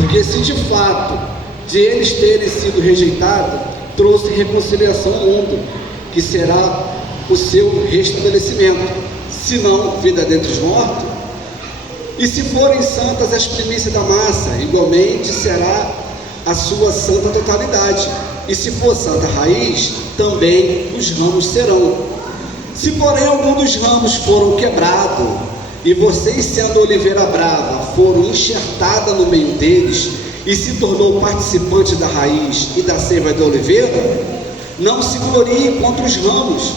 Porque se de fato de eles terem sido rejeitados, trouxe reconciliação ao mundo, que será o seu restabelecimento, se não vida dentre os mortos. E se forem santas as primícias da massa, igualmente será a sua santa totalidade. E se for santa raiz, também os ramos serão. Se porém algum dos ramos foram quebrados, e vocês, sendo oliveira brava, foram enxertada no meio deles, e se tornou participante da raiz e da seiva da oliveira, não se glorie contra os ramos,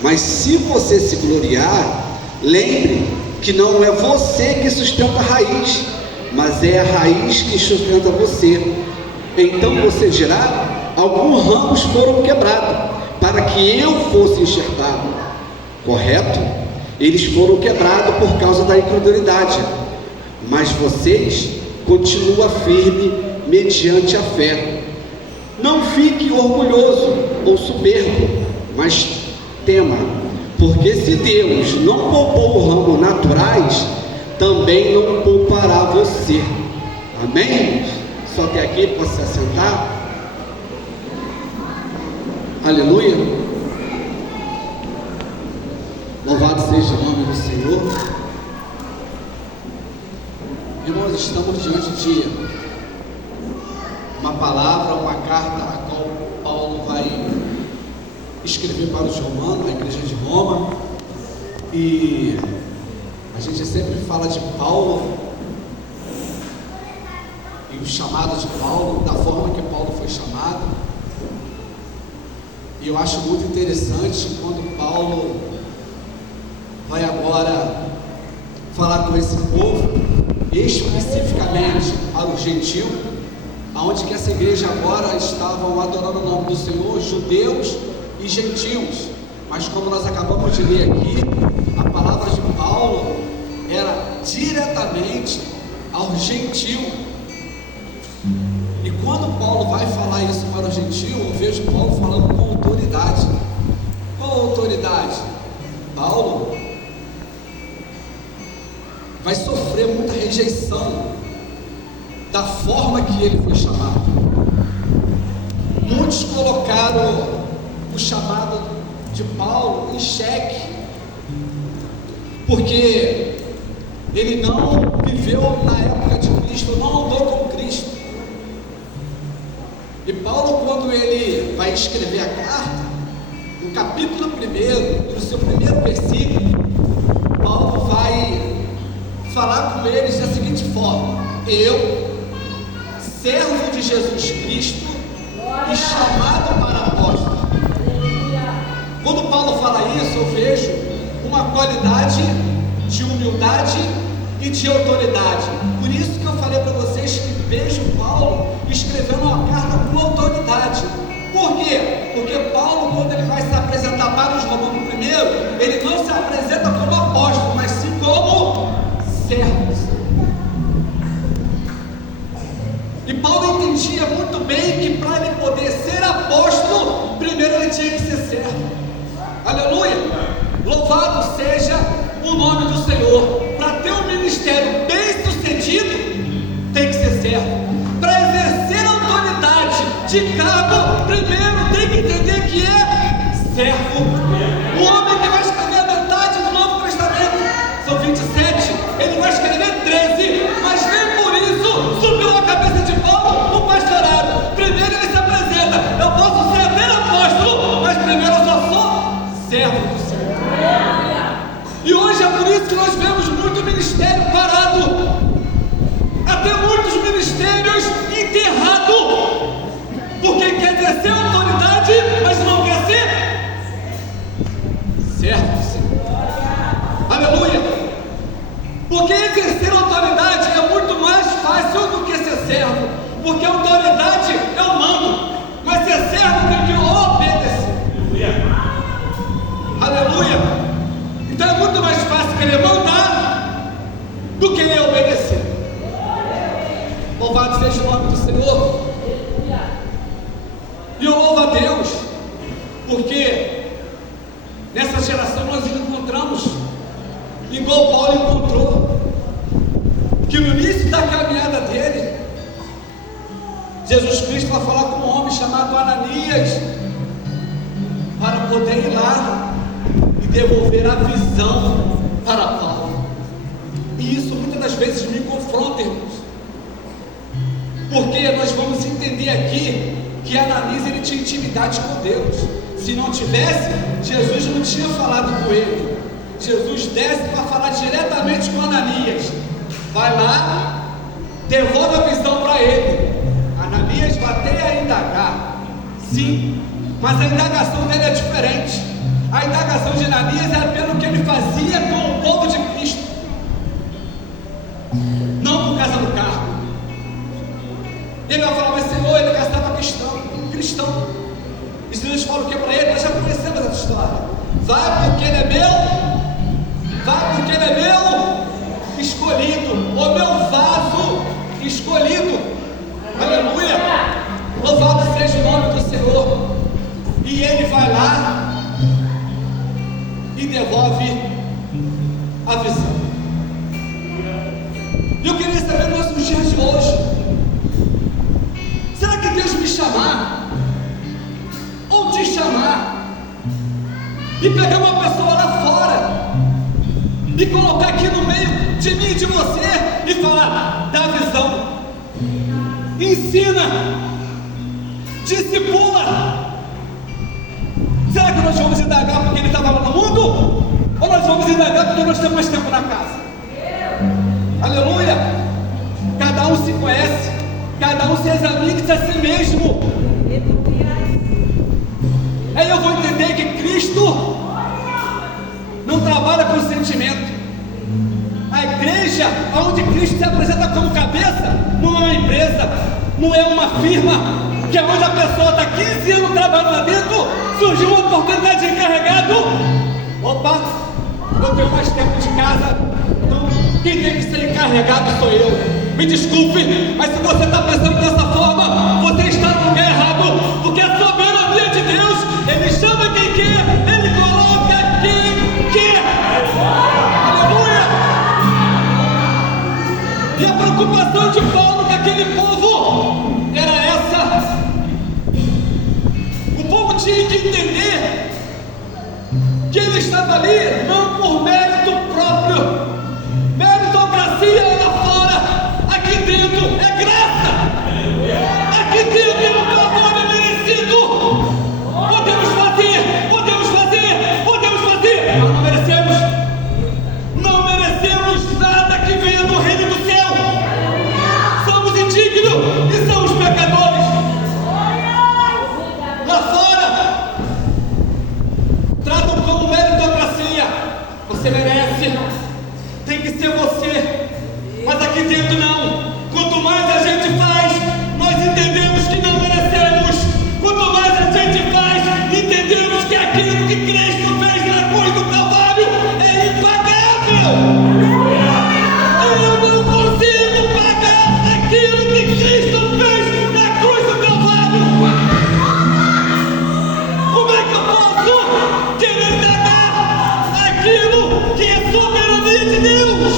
mas se você se gloriar, lembre que não é você que sustenta a raiz, mas é a raiz que sustenta você. Então você dirá: alguns ramos foram quebrados, para que eu fosse enxertado. Correto? Eles foram quebrados por causa da incredulidade, mas vocês continuam firmes mediante a fé. Não fique orgulhoso ou soberbo, mas tema, porque se Deus não poupou o ramo naturais, também não poupará você. Amém? Só até aqui, posso se assentar? Aleluia. Louvado seja o nome do Senhor. Irmãos, estamos diante de uma palavra, uma carta a qual Paulo vai escrever para os romanos, a igreja de Roma. E a gente sempre fala de Paulo e o chamado de Paulo, da forma que Paulo foi chamado. E eu acho muito interessante quando Paulo vai agora falar com esse povo, especificamente para o gentil, aonde que essa igreja agora estavam adorando o nome do Senhor, judeus e gentios. Mas como nós acabamos de ler aqui, a palavra de Paulo era diretamente ao gentil. E quando Paulo vai falar isso para o gentil, eu vejo Paulo falando com autoridade. Qual autoridade? Paulo vai sofrer muita rejeição da forma que ele foi chamado. Muitos colocaram o chamado de Paulo em xeque, porque ele não viveu na época de Cristo, não andou com Cristo. E Paulo, quando ele vai escrever a carta, no capítulo 1, no seu primeiro versículo, Paulo vai falar com eles da seguinte forma: eu, servo de Jesus Cristo e chamado para apóstolo. Quando Paulo fala isso, eu vejo uma qualidade de humildade e de autoridade. Por isso que eu falei para vocês que vejo Paulo escrevendo uma carta com autoridade. Por quê? Porque Paulo, quando ele vai se apresentar para os romanos primeiro, ele não se apresenta como apóstolo, mas sim como servos. E Paulo entendia muito bem que para ele poder ser apóstolo, primeiro ele tinha que ser servo. Aleluia! Louvado seja o nome do Senhor. Para ter um ministério bem sucedido, tem que ser servo. Para exercer a autoridade de cargo, primeiro tem que entender que é servo. O homem que vai escrever a metade do Novo Testamento, são 27, ele vai escrever 13, mas nem por isso subiu a cabeça de Paulo o pastorado. Primeiro ele se apresenta: eu posso ser até apóstolo, mas primeiro eu só sou servo do Senhor. E hoje é por isso que nós vemos muito ministério parado, até muitos ministérios enterrados, porque quer exercer autoridade, mas não quer ser servo do Senhor. Aleluia! Porque exercer autoridade é muito mais fácil do que ser servo, porque autoridade é humano, mas ser servo tem que obedecer. Aleluia! Então é muito mais fácil querer mandar do que ele obedecer. Louvado seja o nome do Senhor. E eu louvo a Deus, porque nessa geração nós encontramos, igual Paulo encontrou, que no início da caminhada dele, Jesus Cristo vai falar com um homem chamado Ananias, para poder ir lá e devolver a visão para Paulo. E isso muitas das vezes me confronta, irmãos, porque nós vamos entender aqui que Ananias ele tinha intimidade com Deus. Se não tivesse, Jesus não tinha falado com ele. Jesus desce para falar diretamente com Ananias, vai lá, devolve a visão para ele. Ananias vai até indagar, sim, mas a indagação dele é diferente. A indagação de Ananias era pelo que ele fazia com o povo de Cristo, não por causa do cargo. Ele vai falar, mas Senhor, ele gastava cristão. E Jesus fala o que para ele? Nós já conhecemos essa história. Vai porque ele é meu escolhido, o meu vaso escolhido. Aleluia! Louvado seja o nome do Senhor. E ele vai lá e devolve a visão. Eu queria saber nos nossos dias de hoje, será que Deus me chamar, ou te chamar, e pegar uma pessoa lá fora, e colocar aqui no meio de mim e de você, e falar, dá visão, ensina, discipula? Será que nós vamos indagar porque ele estava lá no mundo? Ou nós vamos indagar porque nós temos mais tempo na casa? Aleluia! Cada um se conhece, cada um se examina a si mesmo. Aí eu vou entender que Cristo não trabalha com sentimento. A igreja, onde Cristo se apresenta como cabeça, não é uma empresa, não é uma firma, que é onde a pessoa está 15 anos trabalhando lá dentro, surgiu uma oportunidade de encarregado. Opa, eu tenho mais tempo de casa, então quem tem que ser encarregado sou eu. Me desculpe, mas se você está pensando dessa forma, você está no lugar errado, porque a soberania de Deus, Ele chama quem quer, Ele coloca quem quer. Aleluia! E a preocupação de Paulo com aquele povo era essa. O povo tinha que entender que ele estava ali não por mérito próprio. Meritocracia lá fora, aqui dentro é graça. Aqui dentro é um favor merecido. Podemos fazer, mas não merecemos nada que venha do reino do céu. Somos indignos e somos pecadores. Lá fora tratam como meritocracia. Você merece, tem que ser você. Mas aqui dentro não. Quanto mais a gente faz, nós entendemos que não merecemos. Quanto mais a gente faz, entendemos que aquilo que Cristo fez na cruz do Calvário é impagável. Eu não consigo pagar aquilo que Cristo fez na cruz do Calvário. Como é que eu posso querer negar aquilo que é soberania de Deus?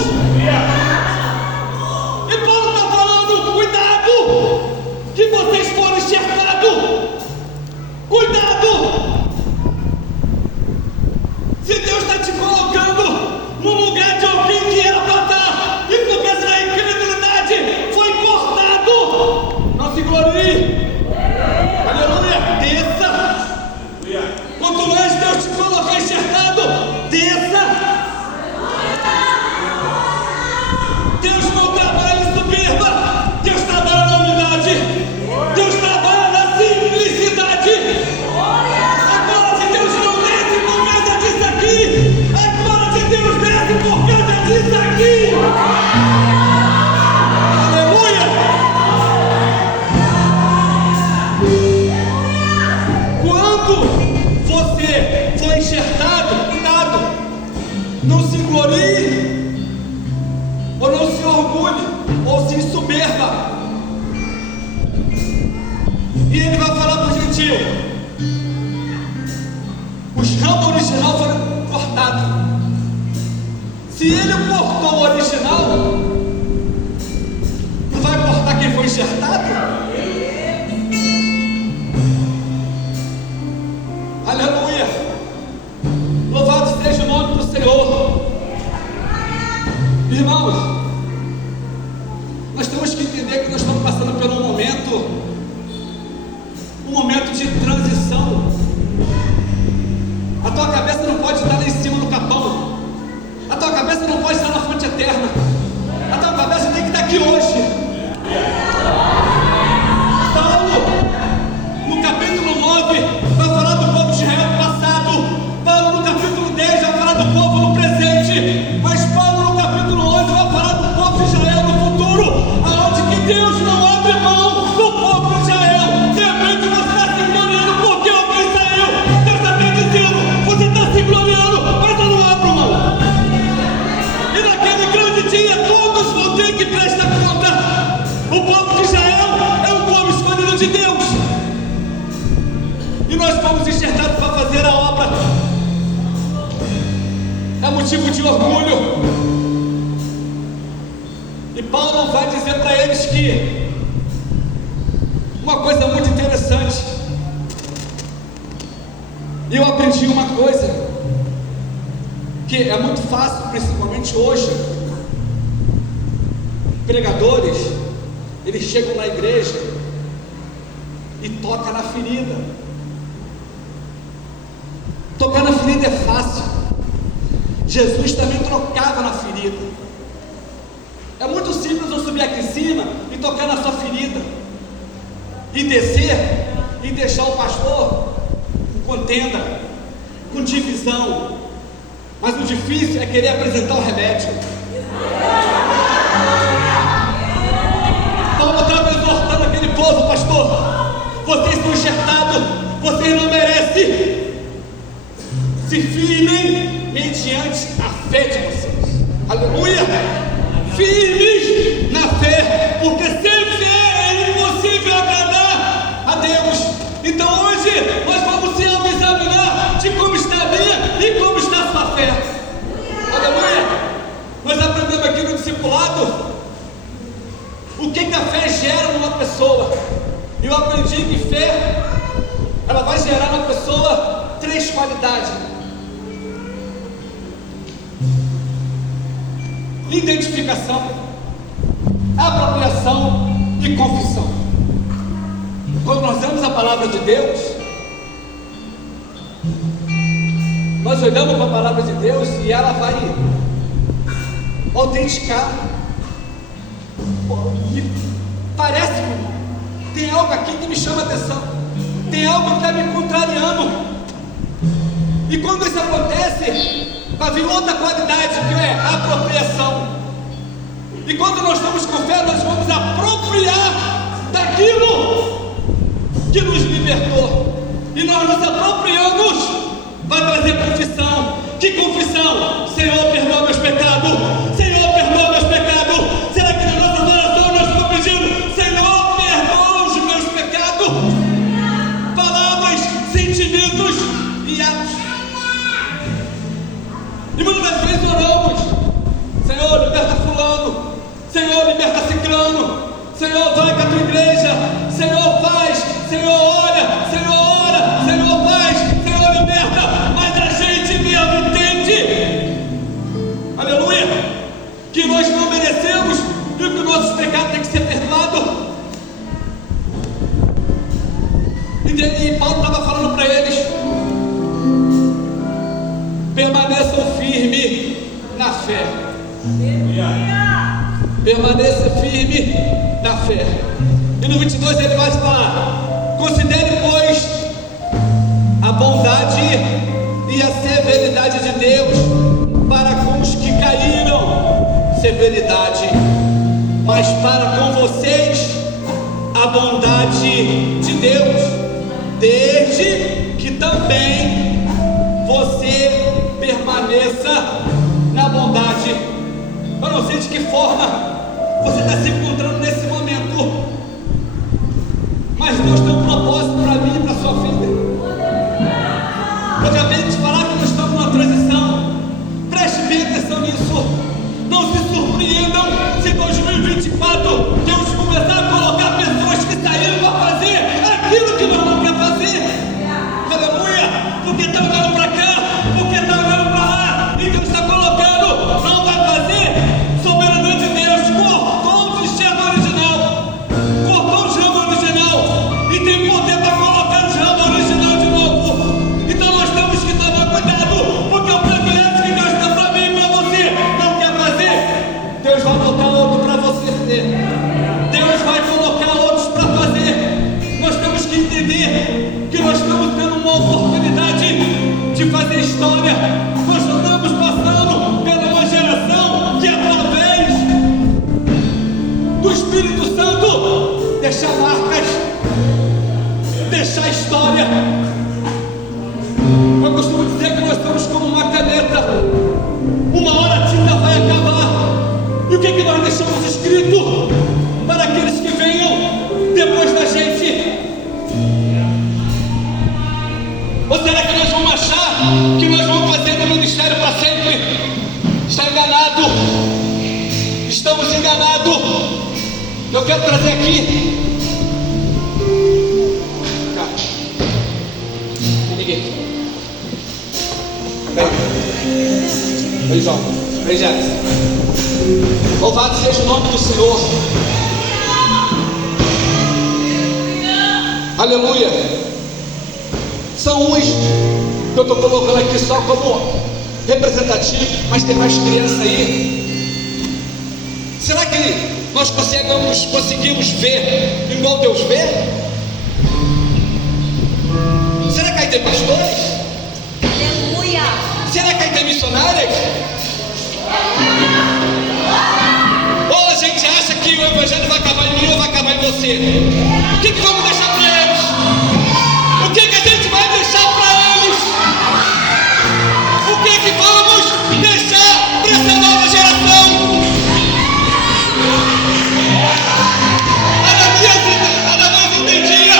E Paulo está falando, cuidado, que vocês foram enxertados. Cuidado. Se Deus está te colocando no lugar de alguém que era para estar, e por causa da incredulidade foi cortado, não se glorie. Aleluia, desça. Quanto mais Deus te colocar enxertado, desça. Deus não trabalha em soberba, Deus trabalha na humildade, Deus trabalha na simplicidade. A glória de Deus não desce por causa disso aqui, a glória de Deus desce por causa disso aqui. Aleluia! Quando você for enxertado, cuidado, não se glorie, ou não se orgulhe, ou se ensoberba. E ele vai falar para o gentil: os ramos original foram cortados. Se ele cortou o original, não vai cortar quem foi enxertado? entender que nós estamos passando por um momento de transição. A tua cabeça não pode estar lá em cima do capão. A tua cabeça não pode estar na fonte eterna. A tua cabeça tem que estar aqui hoje. Paulo, no capítulo 9, vai falar do povo de Israel do passado. Paulo, no capítulo 10, vai falar do povo no presente. Mas Paulo, no capítulo 11, vai falar do povo de Israel no futuro, aonde que Deus não abre mão do povo de Israel. De repente você está se gloriando porque alguém saiu. Deus está te dizendo, você está se gloriando, mas eu não abro mão. E naquele grande dia todos vão ter que prestar conta. O povo de Israel é o povo escolhido de Deus. E nós fomos enxertados para fazer a obra. É motivo de orgulho. E Paulo vai dizer para eles que uma coisa muito interessante. E eu aprendi uma coisa que é muito fácil, principalmente hoje. Pregadores, eles chegam na igreja e tocam na ferida. Tocar na ferida é fácil. Jesus também trocava na ferida. É muito simples eu subir aqui em cima e tocar na sua ferida, e descer e deixar o pastor com contenda, com divisão. Mas o difícil é querer apresentar o remédio. Paulo estava exortando aquele povo: pastor, vocês estão enxertados, vocês não merecem. Se firmem mediante a fé de vocês. Aleluia! Firmes na fé, porque sem fé é impossível agradar a Deus. Então hoje nós vamos se examinar de como está a minha e como está a sua fé. Aleluia! Nós aprendemos aqui no discipulado o que a fé gera numa pessoa. Eu aprendi que fé, ela vai gerar na pessoa 3 qualidades: identificação, apropriação e confissão. Quando nós lemos a palavra de Deus, nós olhamos para a palavra de Deus e ela vai autenticar. Parece que tem algo aqui que me chama a atenção, tem algo que está me contrariando. E quando isso acontece, vai vir outra qualidade, que é a apropriação. E quando nós estamos com fé, nós vamos apropriar daquilo que nos libertou. E nós nos apropriamos, vai trazer confissão. Que confissão? Senhor, perdoa meus pecados. Senhor, perdoa meus pecados. Será que na nossa oração nós estamos pedindo: Senhor, perdoa os meus pecados? Palavras, sentimentos e atos. E muitas vezes oramos: Senhor, liberta fulano, Senhor, liberta ciclano, Senhor, vai com a tua igreja, Senhor, faz, Senhor, olha, Senhor, ora, Senhor, faz, Senhor, liberta. Mas a gente mesmo entende, aleluia, que nós não merecemos e que o nosso pecado tem que ser perdoado. E Paulo estava falando para eles: permaneçam firmes na fé. Permaneça firme na fé. E no 22 ele vai falar: considere, pois, a bondade e a severidade de Deus para com os que caíram. Severidade, mas para com vocês a bondade de Deus, desde que também você permaneça na bondade. Eu não sei de que forma você está se encontrando nesse momento, mas Deus tem um propósito para mim e para a sua vida. Eu acabei de falar que nós estamos numa transição. Preste bem atenção nisso. Não se surpreendam se em 2024 Deus começar a colocar pessoas que saíram para fazer aquilo que nós não quer fazer. Aleluia! Porque está olhando para cá, porque está olhando para lá, e Deus está colocando, não vai fazer. Soberania de Deus cortou o vestido original deixar marcas, deixar história. Eu costumo dizer que nós estamos como uma caneta. Uma hora a tinta vai acabar. E o que nós deixamos escrito para aqueles que venham depois da gente? Ou será que nós vamos achar que nós vamos fazer no ministério para sempre? Está enganado. Estamos enganados. Eu quero trazer aqui. Ninguém. Vem, João. Vem, Jefferson. Louvado seja o nome do Senhor. Aleluia. São uns que eu estou colocando aqui só como representativo, mas tem mais criança aí. Será que nós conseguimos ver igual Deus vê? Será que aí tem pastores? Aleluia. Será que aí tem missionárias? Ou a gente acha que o evangelho vai acabar em mim ou vai acabar em você? O que vamos deixar para eles? O que a gente vai deixar para eles? O que vamos deixar para essa nova geração? Ananias entendia.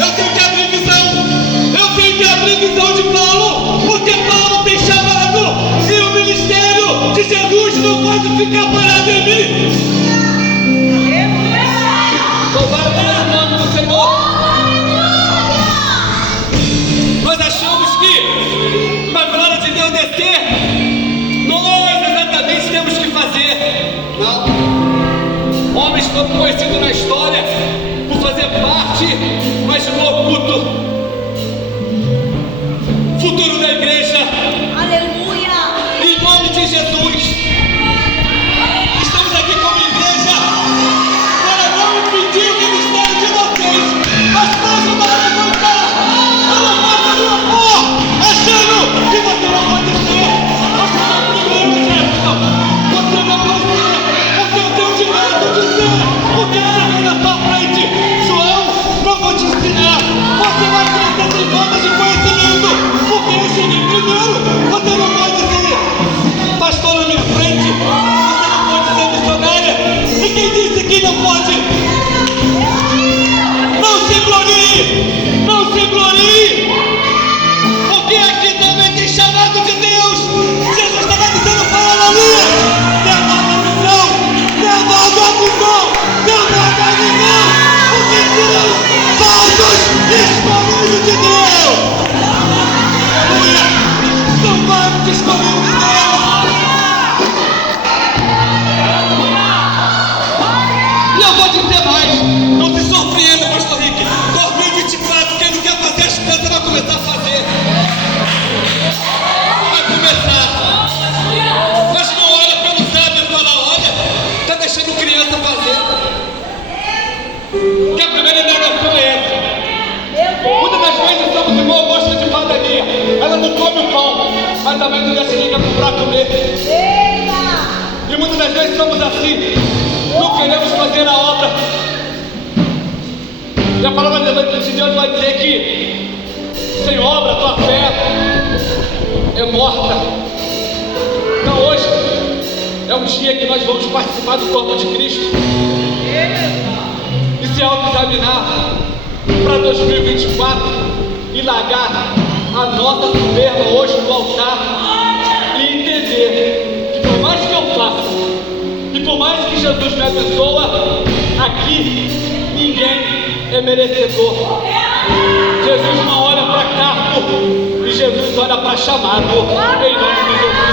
Eu tenho que abrir visão. Eu tenho que abrir visão de Paulo, porque Paulo tem chamado e o ministério de Jesus não pode ficar parado em mim. Louvado seja o nome do Senhor. Nós achamos que para a glória de Deus descer, nós exatamente temos que fazer. Não. Homens foram conhecidos na história por fazer parte, mas no oculto. Futuro da igreja. Aleluia. Em nome de Jesus. Estamos aqui como igreja para não impedir o ministério de vocês, mas para ajudar a levantar. Eu não posso me opor, achando que você não pode ser. Você não é primeiro, Jefferson. Você não vai ser, porque eu tenho o direito de ser. Porque você vem na sua frente. João, não vou te ensinar. Você vai crescer sem falta de conhecimento, porque eu cheguei primeiro. Você não pode ser pastor na minha frente. Você não pode ser missionária. E quem disse que não pode? Não se glorie! Não se glorie! Porque aqui também tem chamado de Deus. Jesus estava dizendo para aleluia. Devolve a visão! Devolve a visão! Devolve a visão! Porque são falsos escolhidos de Deus! Aleluia! São falsos escolhidos de Deus! E eu vou dizer mais, não se surpreenda, pastor Rick. 2024, quem não quer fazer as coisas vai começar a fazer. Vai começar. Mas não olha pelo sábio e fala, olha, está deixando criança fazer. Que a primeira indagação é essa. Muitas das vezes somos igual gosta de padaria. Ela não come o pão, mas também no dia seguinte quer comprar comer. E muitas das vezes somos assim. Não queremos fazer a obra. E a palavra de Deus vai dizer que sem obra tua fé é morta. Então hoje é um dia que nós vamos participar do corpo de Cristo e se auto-examinar para 2024 e largar a nossa soberba hoje no altar e entender que por mais que eu faça e por mais que Jesus me abençoa, aqui ninguém é merecedor. Jesus não olha para cargo e Jesus olha para chamado. Em nome de Jesus.